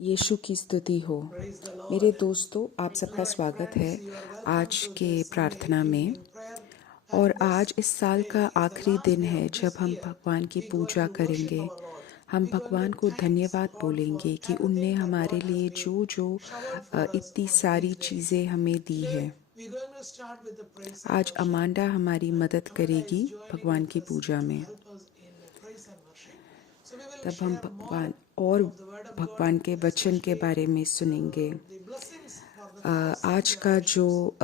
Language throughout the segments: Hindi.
यीशु की स्तुति हो। मेरे दोस्तों, आप सबका स्वागत है आज के प्रार्थना में। और आज इस साल का आखिरी दिन है जब हम भगवान की पूजा करेंगे। हम भगवान को धन्यवाद बोलेंगे कि उनने हमारे लिए जो इतनी सारी चीज़ें हमें दी है। आज अमांडा हमारी मदद करेगी भगवान की पूजा में। तब हम भगवान के वचन के बारे में सुनेंगे। आज का जो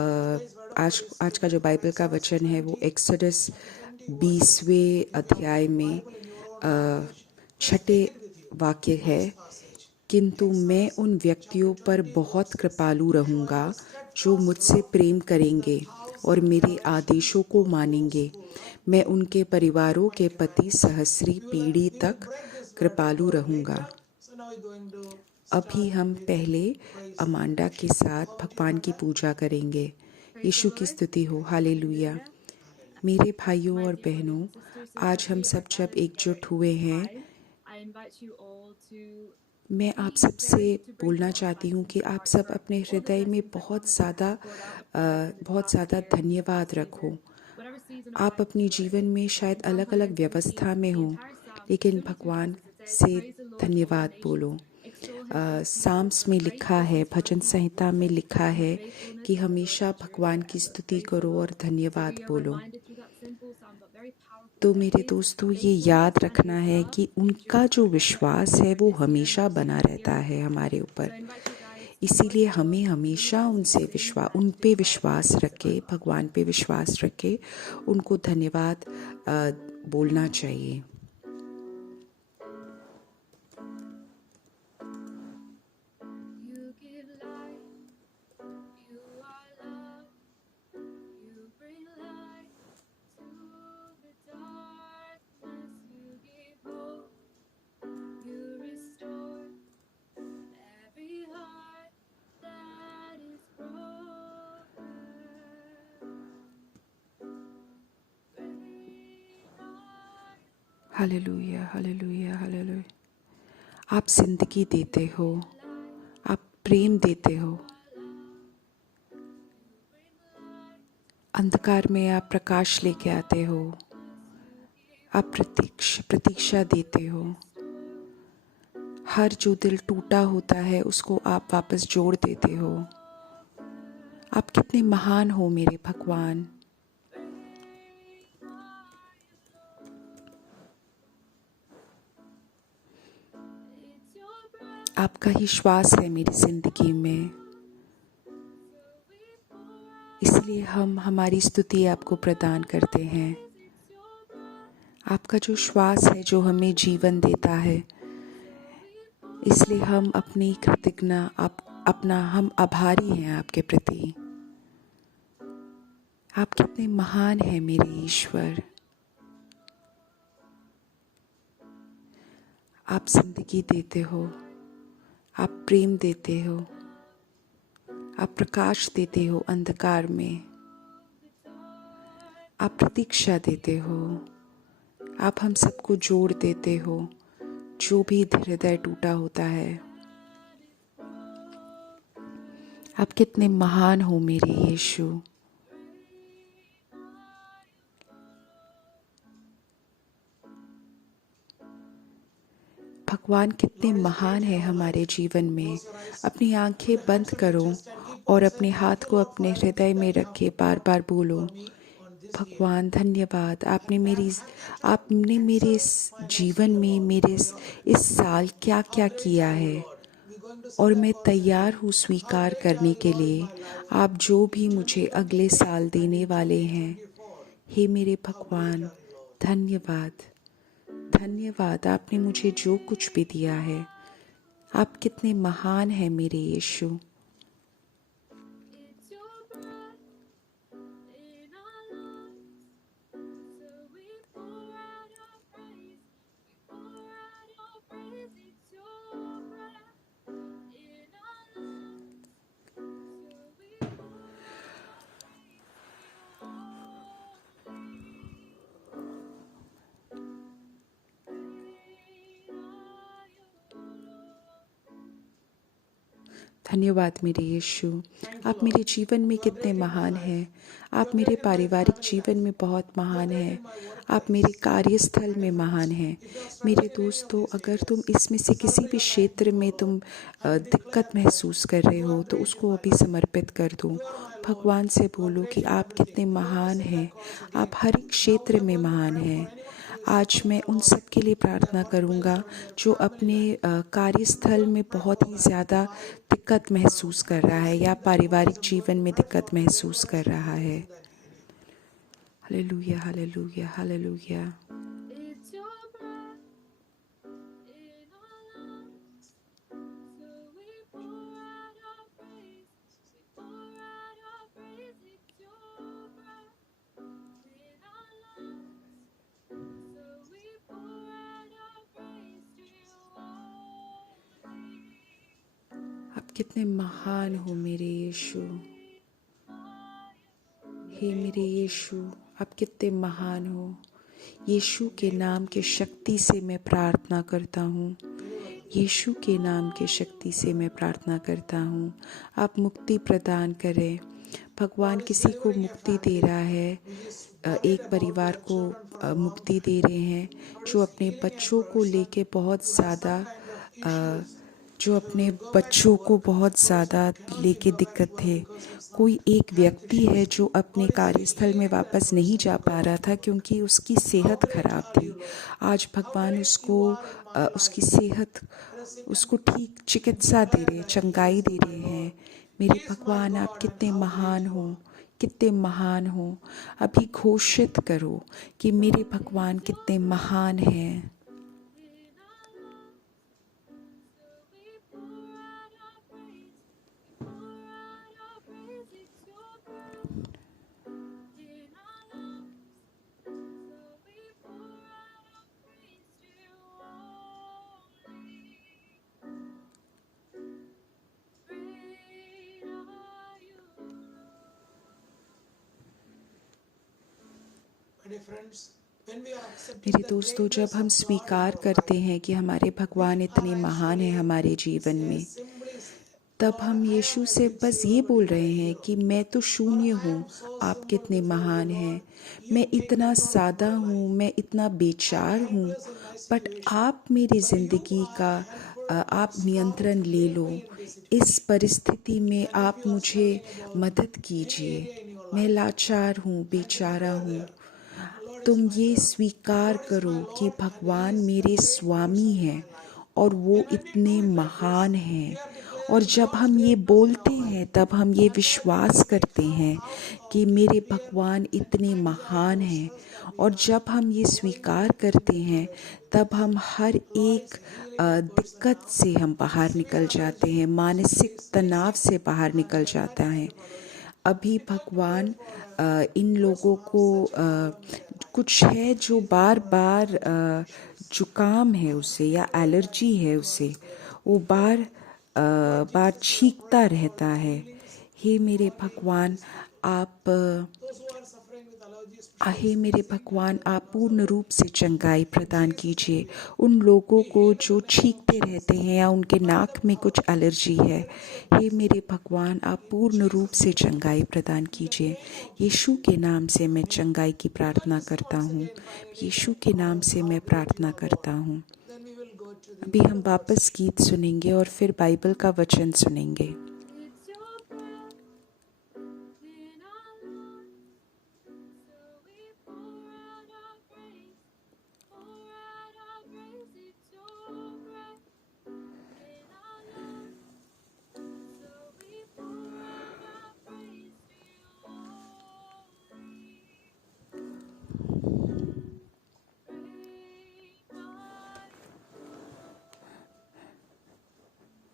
बाइबल का वचन है वो एक्सोडस 20वें अध्याय में छठे वाक्य है। किंतु मैं उन व्यक्तियों पर बहुत कृपालु रहूँगा जो मुझसे प्रेम करेंगे और मेरे आदेशों को मानेंगे। मैं उनके परिवारों के प्रति सहस्री पीढ़ी तक कृपालु रहूँगा। अभी हम पहले अमांडा के साथ भगवान की पूजा करेंगे। यीशु की स्तुति हो। हालेलुया। मेरे भाइयों और बहनों, आज हम सब जब एकजुट हुए हैं, मैं आप सबसे बोलना चाहती हूँ कि आप सब अपने हृदय में बहुत ज़्यादा धन्यवाद रखो। आप अपने जीवन में शायद अलग अलग व्यवस्था में हो, लेकिन भगवान से धन्यवाद बोलो। साम्स में लिखा है, भजन संहिता में लिखा है कि हमेशा भगवान की स्तुति करो और धन्यवाद बोलो। तो मेरे दोस्तों, ये याद रखना है कि उनका जो विश्वास है वो हमेशा बना रहता है हमारे ऊपर। इसीलिए हमें हमेशा उन पे विश्वास रखे, भगवान पे विश्वास रखे, उनको धन्यवाद बोलना चाहिए। Hallelujah, hallelujah, hallelujah. आप जिंदगी देते हो, आप प्रेम देते हो। अंधकार में आप प्रकाश लेके आते हो। आप प्रतीक्षा देते हो। हर जो दिल टूटा होता है उसको आप वापस जोड़ देते हो। आप कितने महान हो मेरे भगवान। आपका ही श्वास है मेरी जिंदगी में, इसलिए हम हमारी स्तुति आपको प्रदान करते हैं। आपका जो श्वास है जो हमें जीवन देता है, इसलिए हम अपनी हम आभारी हैं आपके प्रति। आप कितने महान हैं मेरे ईश्वर। आप जिंदगी देते हो, आप प्रेम देते हो, आप प्रकाश देते हो अंधकार में, आप प्रतीक्षा देते हो, आप हम सबको जोड़ देते हो जो भी हृदय टूटा होता है। आप कितने महान हो मेरे यीशु। भगवान कितने महान है हमारे जीवन में। अपनी आंखें बंद करो और अपने हाथ को अपने हृदय में रखे बार बार बोलो, भगवान धन्यवाद। आपने मेरे इस जीवन में मेरे इस साल क्या क्या किया है, और मैं तैयार हूँ स्वीकार करने के लिए आप जो भी मुझे अगले साल देने वाले हैं। हे मेरे भगवान, धन्यवाद, धन्यवाद। आपने मुझे जो कुछ भी दिया है, आप कितने महान हैं मेरे यीशु। धन्यवाद मेरे यीशु, आप मेरे जीवन में कितने महान हैं। आप मेरे पारिवारिक जीवन में बहुत महान हैं। आप मेरे कार्यस्थल में महान हैं। मेरे दोस्तों, अगर तुम इसमें से किसी भी क्षेत्र में तुम दिक्कत महसूस कर रहे हो तो उसको अभी समर्पित कर दो। भगवान से बोलो कि आप कितने महान हैं। आप हर एक क्षेत्र में महान हैं। आज मैं उन सब के लिए प्रार्थना करूंगा जो अपने कार्यस्थल में बहुत ही ज़्यादा दिक्कत महसूस कर रहा है या पारिवारिक जीवन में दिक्कत महसूस कर रहा है। Hallelujah, hallelujah, hallelujah. आप कितने महान हो मेरे यीशु। हे मेरे यीशु, आप कितने महान हो। यीशु के नाम के शक्ति से मैं प्रार्थना करता हूँ। यीशु के नाम के शक्ति से मैं प्रार्थना करता हूँ। आप मुक्ति प्रदान करें। भगवान किसी को मुक्ति दे रहा है। एक परिवार को मुक्ति दे रहे हैं जो अपने बच्चों को लेके बहुत ज़्यादा लेके दिक्कत थे। कोई एक व्यक्ति है जो अपने कार्यस्थल में वापस नहीं जा पा रहा था क्योंकि उसकी सेहत खराब थी। आज भगवान उसकी सेहत उसको ठीक चिकित्सा दे रहे हैं, चंगाई दे रहे हैं। मेरे भगवान, आप कितने महान हो, कितने महान हो। अभी घोषित करो कि मेरे भगवान कितने महान हैं। मेरे दोस्तों, जब हम स्वीकार करते हैं कि हमारे भगवान इतने महान हैं हमारे जीवन में, तब हम यीशु से बस ये बोल रहे हैं कि मैं तो शून्य हूँ, आप कितने महान हैं। मैं इतना सादा हूँ, मैं इतना बेचार हूँ, बट आप मेरी ज़िंदगी का आप नियंत्रण ले लो। इस परिस्थिति में आप मुझे मदद कीजिए। मैं लाचार हूँ, बेचारा हूँ। तुम ये स्वीकार करो कि भगवान मेरे स्वामी हैं और वो इतने महान हैं। और जब हम ये बोलते हैं तब हम ये विश्वास करते हैं कि मेरे भगवान इतने महान हैं। और जब हम ये स्वीकार करते हैं तब हम हर एक दिक्कत से हम बाहर निकल जाते हैं, मानसिक तनाव से बाहर निकल जाता है। अभी भगवान इन लोगों को कुछ है जो बार बार जुकाम है उसे या एलर्जी है उसे, वो बार बार छींकता रहता है। हे मेरे भगवान, आप पूर्ण रूप से चंगाई प्रदान कीजिए उन लोगों को जो छींकते रहते हैं या उनके नाक में कुछ एलर्जी है। हे मेरे भगवान, आप पूर्ण रूप से चंगाई प्रदान कीजिए। यीशु के नाम से मैं चंगाई की प्रार्थना करता हूँ। यीशु के नाम से मैं प्रार्थना करता हूँ। अभी हम वापस गीत सुनेंगे और फिर बाइबल का वचन सुनेंगे।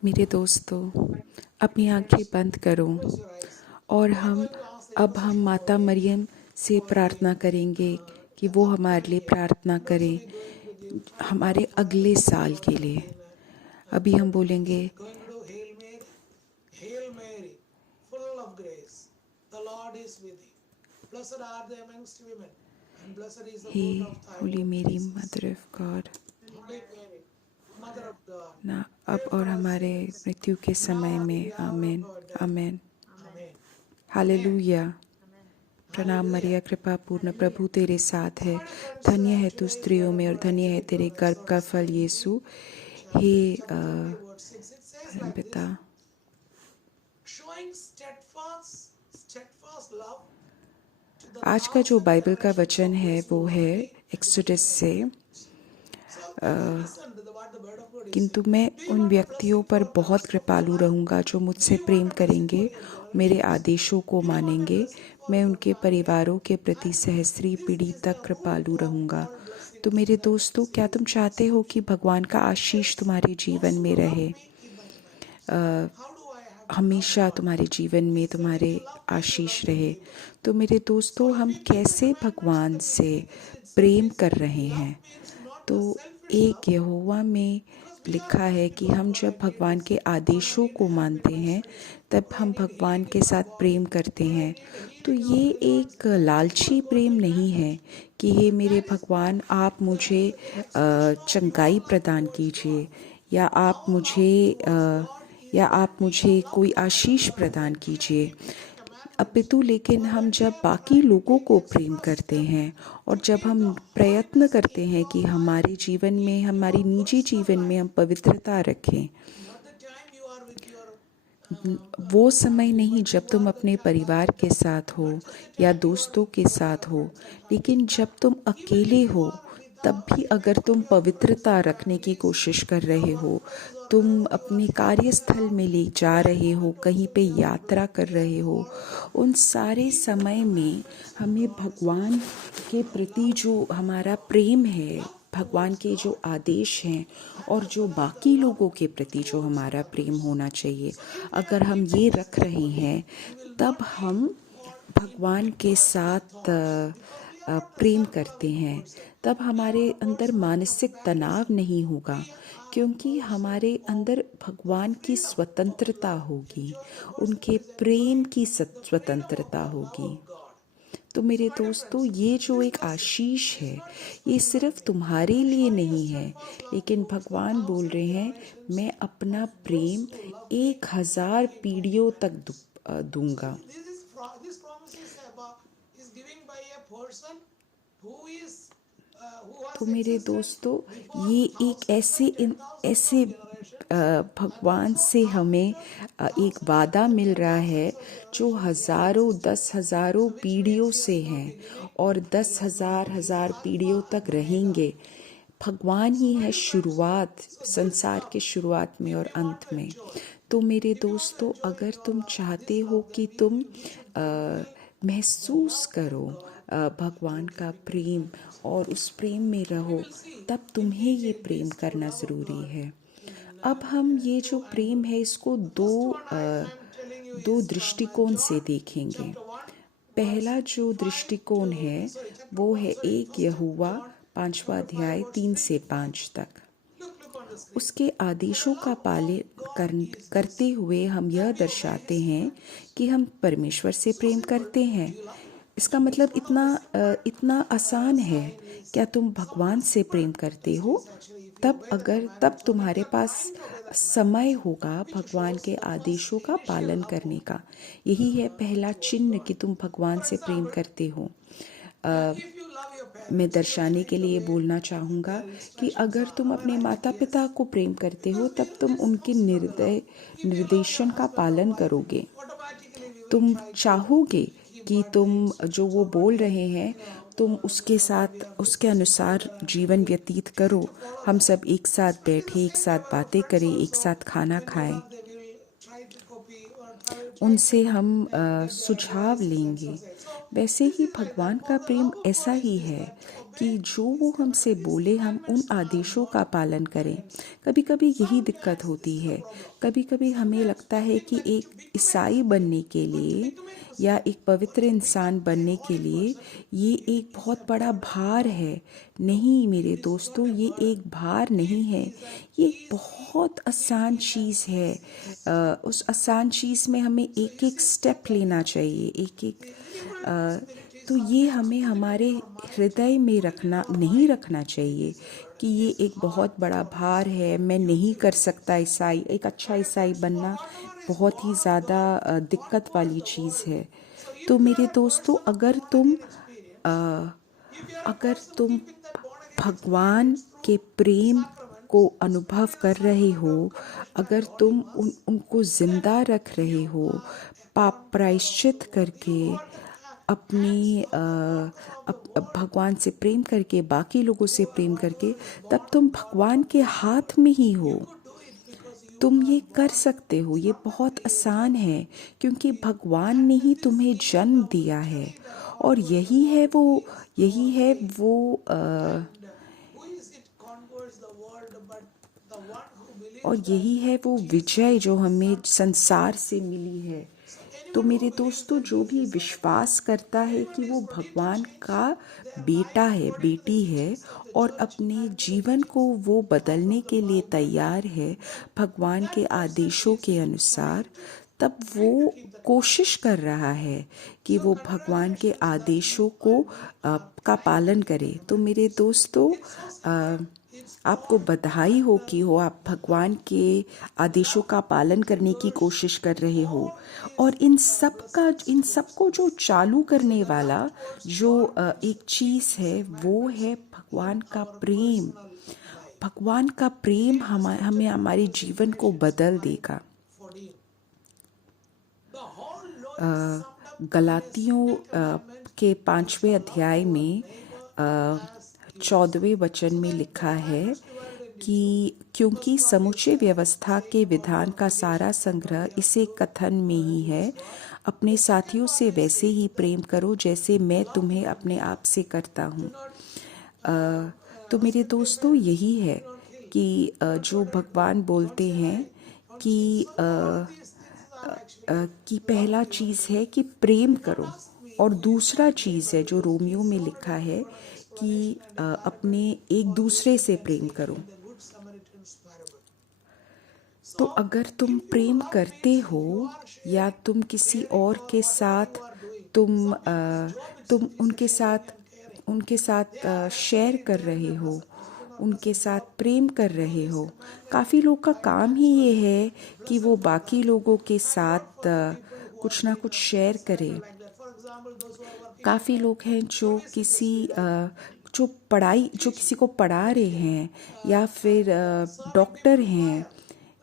मेरे दोस्तों, अपनी आंखें बंद करो और हम माता मरियम से प्रार्थना करेंगे कि वो हमारे लिए प्रार्थना करें हमारे अगले साल के लिए। अभी हम बोलेंगे, हे होली मेरी मदर ऑफ गॉड, ना अब और हमारे मृत्यु के समय में। आमीन। आमीन। हालेलुया। प्रणाम मरिया, कृपा पूर्ण, प्रभु तेरे साथ है। धन्य है तू स्त्रियों में और धन्य है तेरे गर्भ का फल यीशु। हे पिता, आज का जो बाइबल का वचन है वो है एक्सोडस से, किंतु मैं उन व्यक्तियों पर बहुत कृपालु रहूँगा जो मुझसे प्रेम करेंगे, मेरे आदेशों को मानेंगे। मैं उनके परिवारों के प्रति सहस्री पीढ़ी तक कृपालु रहूँगा। तो मेरे दोस्तों, क्या तुम चाहते हो कि भगवान का आशीष तुम्हारे जीवन में रहे? हमेशा तुम्हारे जीवन में तुम्हारे आशीष रहे। तो मेरे दोस्तों, हम कैसे भगवान से प्रेम कर रहे हैं? तो एक यहोवा में लिखा है कि हम जब भगवान के आदेशों को मानते हैं तब हम भगवान के साथ प्रेम करते हैं। तो ये एक लालची प्रेम नहीं है कि हे मेरे भगवान, आप मुझे चंगाई प्रदान कीजिए या आप मुझे कोई आशीष प्रदान कीजिए। अपितु लेकिन हम जब बाकी लोगों को प्रेम करते हैं और जब हम प्रयत्न करते हैं कि हमारे जीवन में, हमारी निजी जीवन में हम पवित्रता रखें, वो समय नहीं जब तुम अपने परिवार के साथ हो या दोस्तों के साथ हो, लेकिन जब तुम अकेले हो तब भी अगर तुम पवित्रता रखने की कोशिश कर रहे हो, तुम अपने कार्यस्थल में ले जा रहे हो, कहीं पे यात्रा कर रहे हो, उन सारे समय में हमें भगवान के प्रति जो हमारा प्रेम है, भगवान के जो आदेश हैं और जो बाकी लोगों के प्रति जो हमारा प्रेम होना चाहिए, अगर हम ये रख रहे हैं, तब हम भगवान के साथ प्रेम करते हैं। तब हमारे अंदर मानसिक तनाव नहीं होगा, क्योंकि हमारे अंदर भगवान की स्वतंत्रता होगी, उनके प्रेम की स्वतंत्रता होगी। तो मेरे दोस्तों, ये जो एक आशीष है, ये सिर्फ तुम्हारे लिए नहीं है, लेकिन भगवान बोल रहे हैं, मैं अपना प्रेम 1000 पीढ़ियों तक दूंगा। तो मेरे दोस्तों, ये एक ऐसे भगवान से हमें एक वादा मिल रहा है जो हजारों 10,000 पीढ़ियों से हैं और 10,000 पीढ़ियों तक रहेंगे। भगवान ही है शुरुआत, संसार के शुरुआत में और अंत में। तो मेरे दोस्तों, अगर तुम चाहते हो कि तुम महसूस करो भगवान का प्रेम और उस प्रेम में रहो, तब तुम्हें ये प्रेम करना ज़रूरी है। अब हम ये जो प्रेम है इसको दो दृष्टिकोण से देखेंगे। पहला जो दृष्टिकोण है वो है 1 यहोवा 5वां अध्याय 3 से 5 तक। उसके आदेशों का पालन करते हुए हम यह दर्शाते हैं कि हम परमेश्वर से प्रेम करते हैं। इसका मतलब इतना आसान है। क्या तुम भगवान से प्रेम करते हो? तब तुम्हारे पास समय होगा भगवान के आदेशों का पालन करने का। यही है पहला चिन्ह कि तुम भगवान से प्रेम करते हो। मैं दर्शाने के लिए बोलना चाहूँगा कि अगर तुम अपने माता पिता को प्रेम करते हो, तब तुम उनके निर्देशन का पालन करोगे। तुम चाहोगे कि तुम जो वो बोल रहे हैं तुम उसके अनुसार जीवन व्यतीत करो। हम सब एक साथ बैठे, एक साथ बातें करें, एक साथ खाना खाएं, उनसे हम सुझाव लेंगे। वैसे ही भगवान का प्रेम ऐसा ही है कि जो वो हमसे बोले हम उन आदेशों का पालन करें। कभी कभी यही दिक्कत होती है। कभी कभी हमें लगता है कि एक ईसाई बनने के लिए या एक पवित्र इंसान बनने के लिए ये एक बहुत बड़ा भार है। नहीं मेरे दोस्तों, ये एक भार नहीं है, ये एक बहुत आसान चीज़ है। उस आसान चीज़ में हमें एक एक स्टेप लेना चाहिए, तो ये हमें हमारे हृदय में नहीं रखना चाहिए कि ये एक बहुत बड़ा भार है, मैं नहीं कर सकता ईसाई, एक अच्छा ईसाई बनना बहुत ही ज़्यादा दिक्कत वाली चीज़ है। तो मेरे दोस्तों, अगर तुम भगवान के प्रेम को अनुभव कर रहे हो, अगर तुम उनको जिंदा रख रहे हो, पाप प्रायश्चित करके, अपनी भगवान से प्रेम करके, बाकी लोगों से प्रेम करके, तब तुम भगवान के हाथ में ही हो। तुम ये कर सकते हो, ये बहुत आसान है, क्योंकि भगवान ने ही तुम्हें जन्म दिया है। और यही है वो और यही है वो विजय जो हमें संसार से मिली है। तो मेरे दोस्तों, जो भी विश्वास करता है कि वो भगवान का बेटा है, बेटी है, और अपने जीवन को वो बदलने के लिए तैयार है भगवान के आदेशों के अनुसार, तब वो कोशिश कर रहा है कि वो भगवान के आदेशों का पालन करे। तो मेरे दोस्तों, आपको बधाई हो कि आप भगवान के आदेशों का पालन करने की कोशिश कर रहे हो। और इन सब को जो चालू करने वाला जो एक चीज़ है, वो है भगवान का प्रेम। भगवान का प्रेम हमें हमारे जीवन को बदल देगा। गलातियों के 5वें अध्याय में 14वें वचन में लिखा है कि क्योंकि समुचे व्यवस्था के विधान का सारा संग्रह इसे कथन में ही है, अपने साथियों से वैसे ही प्रेम करो जैसे मैं तुम्हें अपने आप से करता हूँ। तो मेरे दोस्तों, यही है कि जो भगवान बोलते हैं कि पहला चीज़ है कि प्रेम करो, और दूसरा चीज़ है जो रोमियो में लिखा है कि अपने एक दूसरे से प्रेम करो। तो अगर तुम प्रेम करते हो, या तुम किसी और के साथ तुम उनके साथ शेयर कर रहे हो, उनके साथ प्रेम कर रहे हो। काफ़ी लोग का काम ही ये है कि वो बाकी लोगों के साथ कुछ ना कुछ शेयर करें। काफ़ी लोग हैं जो किसी को पढ़ा रहे हैं, या फिर डॉक्टर हैं,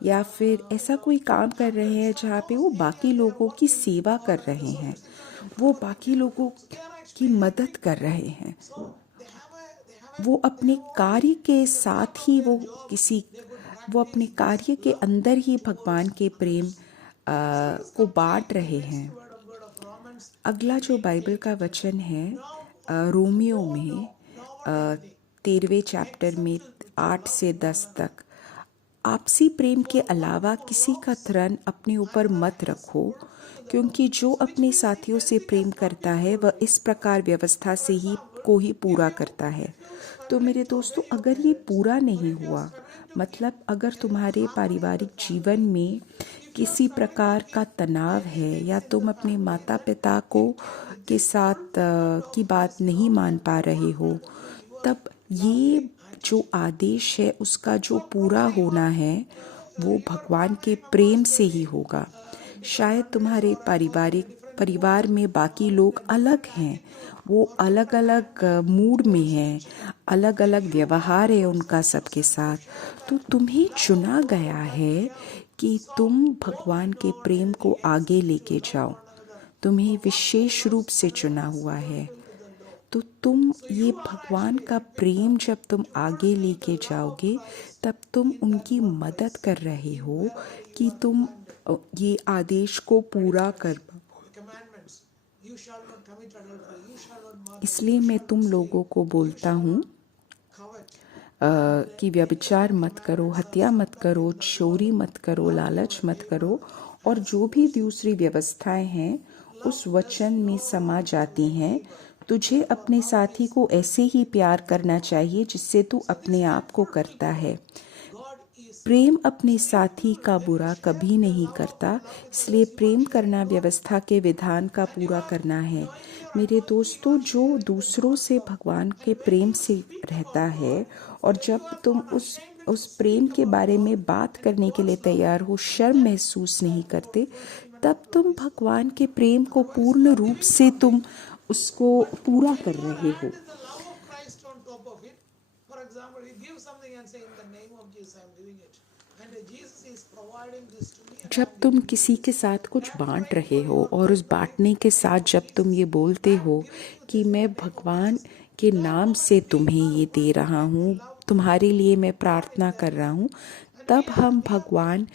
या फिर ऐसा कोई काम कर रहे हैं जहाँ पे वो बाकी लोगों की सेवा कर रहे हैं, वो बाकी लोगों की मदद कर रहे हैं। वो अपने कार्य के साथ ही वो अपने कार्य के अंदर ही भगवान के प्रेम को बांट रहे हैं। अगला जो बाइबल का वचन है रोमियो में 13वें चैप्टर में 8 से 10 तक, आपसी प्रेम के अलावा किसी का ध्यान अपने ऊपर मत रखो, क्योंकि जो अपने साथियों से प्रेम करता है वह इस प्रकार व्यवस्था से ही पूरा करता है। तो मेरे दोस्तों, अगर ये पूरा नहीं हुआ, मतलब अगर तुम्हारे पारिवारिक जीवन में किसी प्रकार का तनाव है, या तुम अपने माता पिता के साथ की बात नहीं मान पा रहे हो, तब ये जो आदेश है उसका जो पूरा होना है वो भगवान के प्रेम से ही होगा। शायद तुम्हारे परिवार में बाकी लोग अलग हैं, वो अलग अलग मूड में हैं, अलग अलग व्यवहार है उनका सबके साथ। तो तुम्हें चुना गया है कि तुम भगवान के प्रेम को आगे लेके जाओ। तुम्हें विशेष रूप से चुना हुआ है। तो तुम ये भगवान का प्रेम जब तुम आगे लेके जाओगे, तब तुम उनकी मदद कर रहे हो कि तुम ये आदेश को पूरा कर पाओ। इसलिए मैं तुम लोगों को बोलता हूँ कि व्यभिचार मत करो, हत्या मत करो, चोरी मत करो, लालच मत करो, और जो भी दूसरी व्यवस्थाएं हैं उस वचन में समा जाती हैं। तुझे अपने साथी को ऐसे ही प्यार करना चाहिए जिससे तू अपने आप को करता है। प्रेम अपने साथी का बुरा कभी नहीं करता, इसलिए प्रेम करना व्यवस्था के विधान का पूरा करना है। मेरे दोस्तों, जो दूसरों से भगवान के प्रेम से रहता है और जब तुम उस प्रेम के बारे में बात करने के लिए तैयार हो, शर्म महसूस नहीं करते, तब तुम भगवान के प्रेम को पूर्ण रूप से तुम उसको पूरा कर रहे हो। जब तुम किसी के साथ कुछ बांट रहे हो और उस बांटने के साथ जब तुम ये बोलते हो कि मैं भगवान के नाम से तुम्हें ये दे रहा हूँ, तुम्हारे लिए मैं प्रार्थना कर रहा हूँ, तब हम भगवान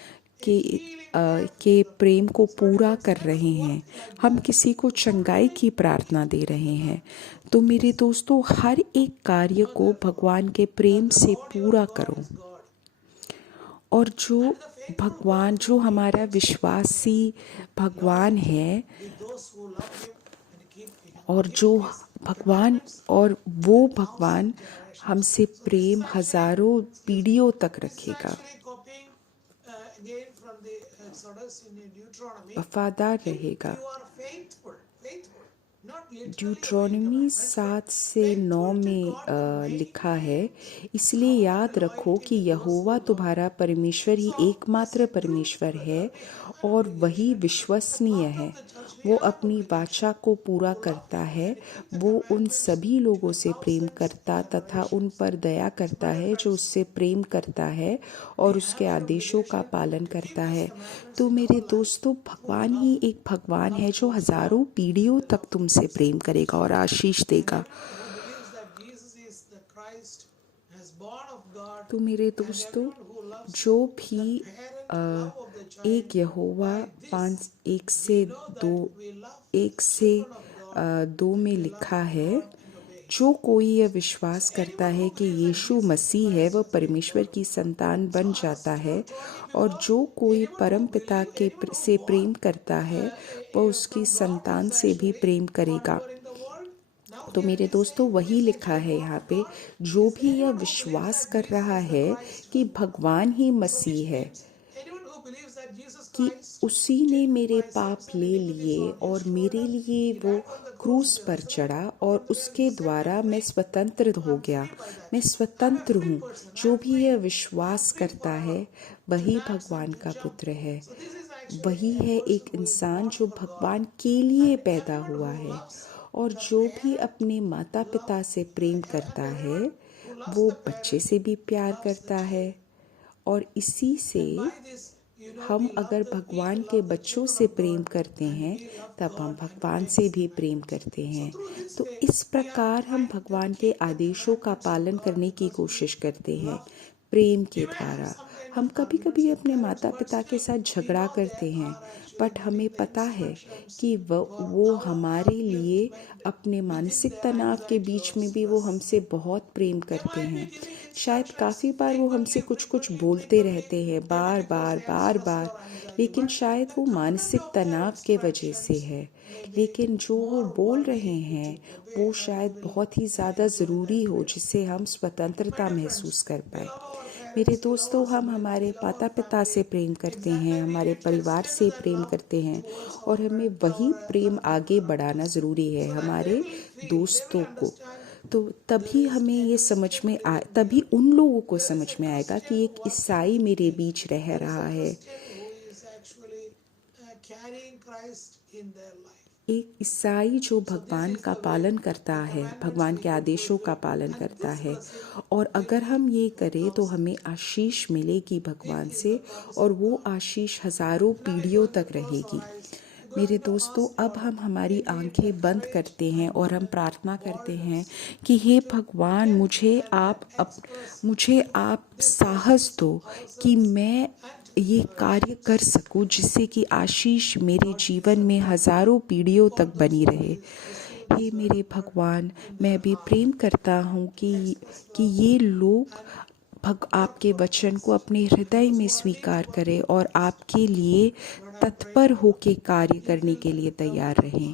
के प्रेम को पूरा कर रहे हैं। हम किसी को चंगाई की प्रार्थना दे रहे हैं। तो मेरे दोस्तों, हर एक कार्य को भगवान के प्रेम से पूरा करो। और जो हमारा विश्वासी भगवान है, और वो भगवान हमसे प्रेम हजारों पीढ़ियों तक रखेगा, वफादार रहेगा। ड्यूट्रॉनमी 7-9 में लिखा है, इसलिए याद रखो कि यहोवा तुम्हारा परमेश्वर ही एकमात्र परमेश्वर है और वही विश्वसनीय है। वो अपनी वाचा को पूरा करता है। वो उन सभी लोगों से प्रेम करता तथा उन पर दया करता है जो उससे प्रेम करता है और उसके आदेशों का पालन करता है। तो मेरे दोस्तों, भगवान ही एक भगवान है जो हजारों पीढ़ियों तक तुमसे प्रेम करेगा और आशीष देगा। तो मेरे दोस्तों, जो भी एक यहोवा 1 से 2 में लिखा है, जो कोई यह विश्वास करता है कि यीशु मसीह है वह परमेश्वर की संतान बन जाता है, और जो कोई परम पिता से प्रेम करता है वह उसकी संतान से भी प्रेम करेगा। तो मेरे दोस्तों, वही लिखा है यहाँ पे, जो भी यह विश्वास कर रहा है कि भगवान ही मसीह है, कि उसी ने मेरे पाप ले लिए और मेरे लिए वो क्रूस पर चढ़ा और उसके द्वारा मैं स्वतंत्र हो गया। मैं स्वतंत्र हूँ। जो भी यह विश्वास करता है वही भगवान का पुत्र है। वही है एक इंसान जो भगवान के लिए पैदा हुआ है। और जो भी अपने माता पिता से प्रेम करता है वो बच्चे से भी प्यार करता है। और इसी से हम अगर भगवान के बच्चों से प्रेम करते हैं तब हम भगवान से भी प्रेम करते हैं। तो इस प्रकार हम भगवान के आदेशों का पालन करने की कोशिश करते हैं प्रेम के द्वारा। हम कभी कभी अपने माता पिता के साथ झगड़ा करते हैं, बट हमें पता है कि वो हमारे लिए अपने मानसिक तनाव के बीच में भी वो हमसे बहुत प्रेम करते हैं। शायद काफ़ी बार वो हमसे कुछ कुछ बोलते रहते हैं बार बार, लेकिन शायद वो मानसिक तनाव के वजह से है। लेकिन जो वो बोल रहे हैं वो शायद बहुत ही ज़्यादा ज़रूरी हो, जिससे हम स्वतंत्रता महसूस कर पाए। मेरे दोस्तों, हम हमारे माता पिता से प्रेम करते हैं, हमारे परिवार से प्रेम करते हैं, और हमें वही प्रेम आगे बढ़ाना ज़रूरी है हमारे दोस्तों को। तो तभी हमें ये तभी उन लोगों को समझ में आएगा कि एक ईसाई मेरे बीच रह रहा है, एक ईसाई जो भगवान का पालन करता है, भगवान के आदेशों का पालन करता है। और अगर हम ये करें तो हमें आशीष मिलेगी भगवान से, और वो आशीष हजारों पीढ़ियों तक रहेगी। मेरे दोस्तों, अब हम हमारी आंखें बंद करते हैं और हम प्रार्थना करते हैं कि हे भगवान, मुझे आप साहस दो कि मैं ये कार्य कर सकूं, जिससे कि आशीष मेरे जीवन में हजारों पीढ़ियों तक बनी रहे। हे मेरे भगवान, मैं भी प्रेम करता हूँ कि ये लोग आपके वचन को अपने हृदय में स्वीकार करें और आपके लिए तत्पर होके कार्य करने के लिए तैयार रहें।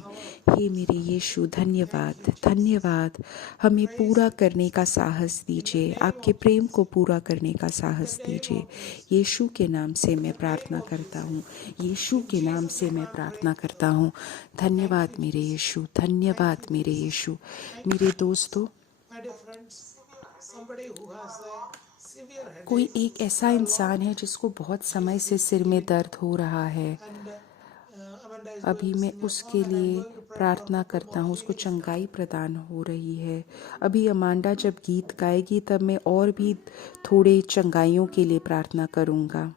हे मेरे यीशु, धन्यवाद, धन्यवाद। हमें पूरा करने का साहस दीजिए, आपके प्रेम को पूरा करने का साहस दीजिए। यीशु के नाम से मैं प्रार्थना करता हूँ, यीशु के नाम से मैं प्रार्थना करता हूँ। धन्यवाद मेरे यीशु, धन्यवाद मेरे यीशु। मेरे दोस्तों, कोई एक ऐसा इंसान है जिसको बहुत समय से सिर में दर्द हो रहा है। अभी मैं उसके लिए प्रार्थना करता हूँ, उसको चंगाई प्रदान हो रही है। अभी अमांडा जब गीत गाएगी तब मैं और भी थोड़े चंगाइयों के लिए प्रार्थना करूँगा।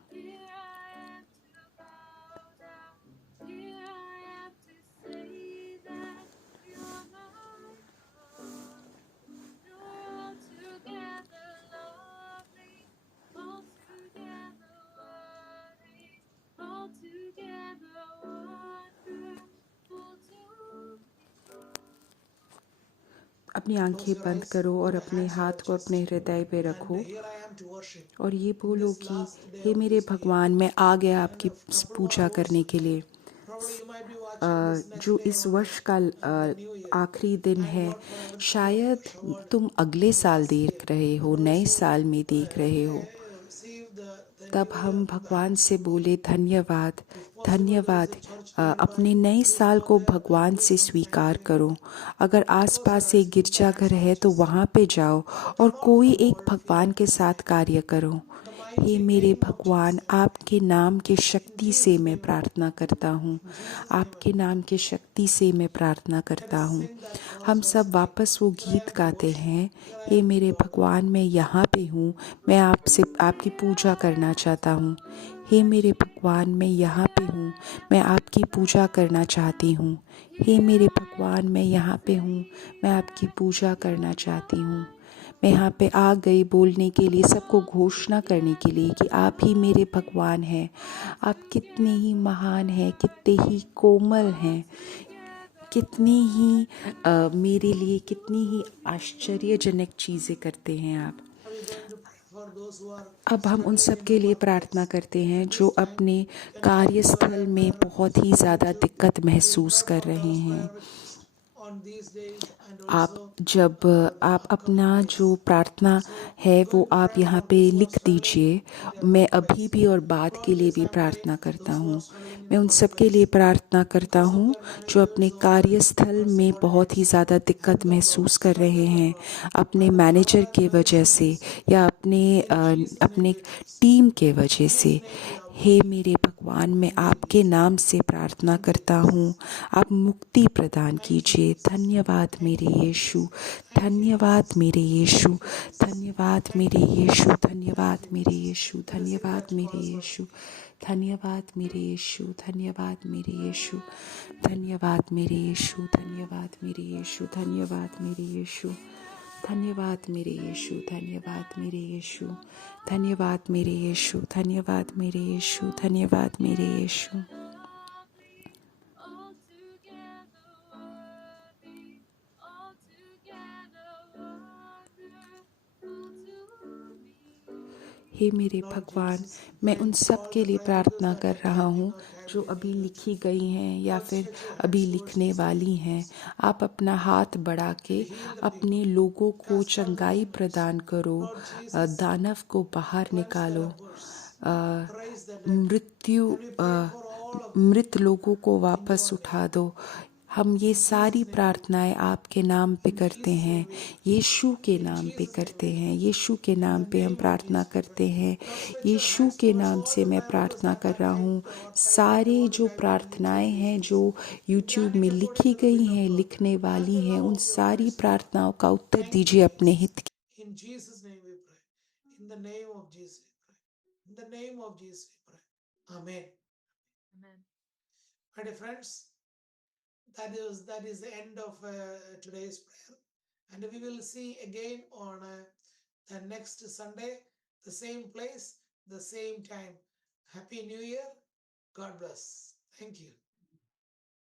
अपनी आंखें बंद करो और अपने हाथ को अपने हृदय पे रखो और ये बोलो कि हे मेरे भगवान, मैं आ गया आपकी पूजा करने के लिए। जो इस वर्ष का आखिरी दिन है, शायद तुम अगले साल देख रहे हो, नए साल में देख रहे हो, तब हम भगवान से बोले धन्यवाद, धन्यवाद। अपने नए साल को भगवान से स्वीकार करो। अगर आसपास एक गिरजाघर है तो वहाँ पे जाओ और कोई एक भगवान के साथ कार्य करो। हे मेरे भगवान, आपके नाम के शक्ति से मैं प्रार्थना करता हूँ, आपके नाम के शक्ति से मैं प्रार्थना करता हूँ। हम सब वापस वो गीत गाते हैं, हे मेरे भगवान, मैं यहाँ पे हूँ, मैं आपसे आपकी पूजा करना चाहता हूँ। हे मेरे भगवान, मैं यहाँ पे हूँ, मैं आपकी पूजा करना चाहती हूँ। हे मेरे भगवान, मैं यहाँ पे हूँ, मैं आपकी पूजा करना चाहती हूँ। मैं यहाँ पे आ गई बोलने के लिए, सबको घोषणा करने के लिए कि आप ही मेरे भगवान हैं। आप कितने ही महान हैं, कितने ही कोमल हैं, कितनी ही मेरे लिए कितनी ही आश्चर्यजनक चीज़ें करते हैं आप। अब हम उन सब के लिए प्रार्थना करते हैं जो अपने कार्यस्थल में बहुत ही ज़्यादा दिक्कत महसूस कर रहे हैं। आप अपना जो प्रार्थना है वो आप यहाँ पे लिख दीजिए। मैं अभी भी और बाद के लिए भी प्रार्थना करता हूँ। मैं उन सब के लिए प्रार्थना करता हूँ जो अपने कार्यस्थल में बहुत ही ज़्यादा दिक्कत महसूस कर रहे हैं, अपने मैनेजर के वजह से या अपने टीम के वजह से। हे मेरे भगवान, मैं आपके नाम से प्रार्थना करता हूँ, आप मुक्ति प्रदान कीजिए। धन्यवाद मेरे यीशु, धन्यवाद मेरे यीशु, धन्यवाद मेरे यीशु, धन्यवाद मेरे यीशु, धन्यवाद मेरे यीशु, धन्यवाद मेरे यीशु, धन्यवाद मेरे यीशु, धन्यवाद मेरे यीशु, धन्यवाद मेरे यीशु, धन्यवाद मेरे यीशु, धन्यवाद मेरे यीशु, धन्यवाद मेरे यीशु, धन्यवाद मेरे यीशु, धन्यवाद मेरे यीशु, धन्यवाद मेरे यीशु। हे मेरे भगवान, मैं उन सब के लिए प्रार्थना कर रहा हूँ जो अभी लिखी गई हैं या फिर अभी लिखने वाली हैं। आप अपना हाथ बढ़ा के अपने लोगों को चंगाई प्रदान करो, दानव को बाहर निकालो, मृत लोगों को वापस उठा दो। हम ये सारी प्रार्थनाएं आपके नाम पे करते हैं, यीशु के नाम पे करते हैं, यीशु के नाम पे हम प्रार्थना करते हैं। यीशु के नाम से मैं प्रार्थना कर रहा हूँ। सारे जो प्रार्थनाएं हैं जो यूट्यूब में लिखी गई हैं, लिखने वाली हैं, उन सारी प्रार्थनाओं का उत्तर दीजिए अपने हित के। In Jesus' name we pray. In the name of Jesus we pray. In the name of Jesus we pray. Amen. Amen. My dear friends, that is the end of today's prayer, and we will see again on the next Sunday, the same place, the same time. Happy New Year. God bless. Thank you.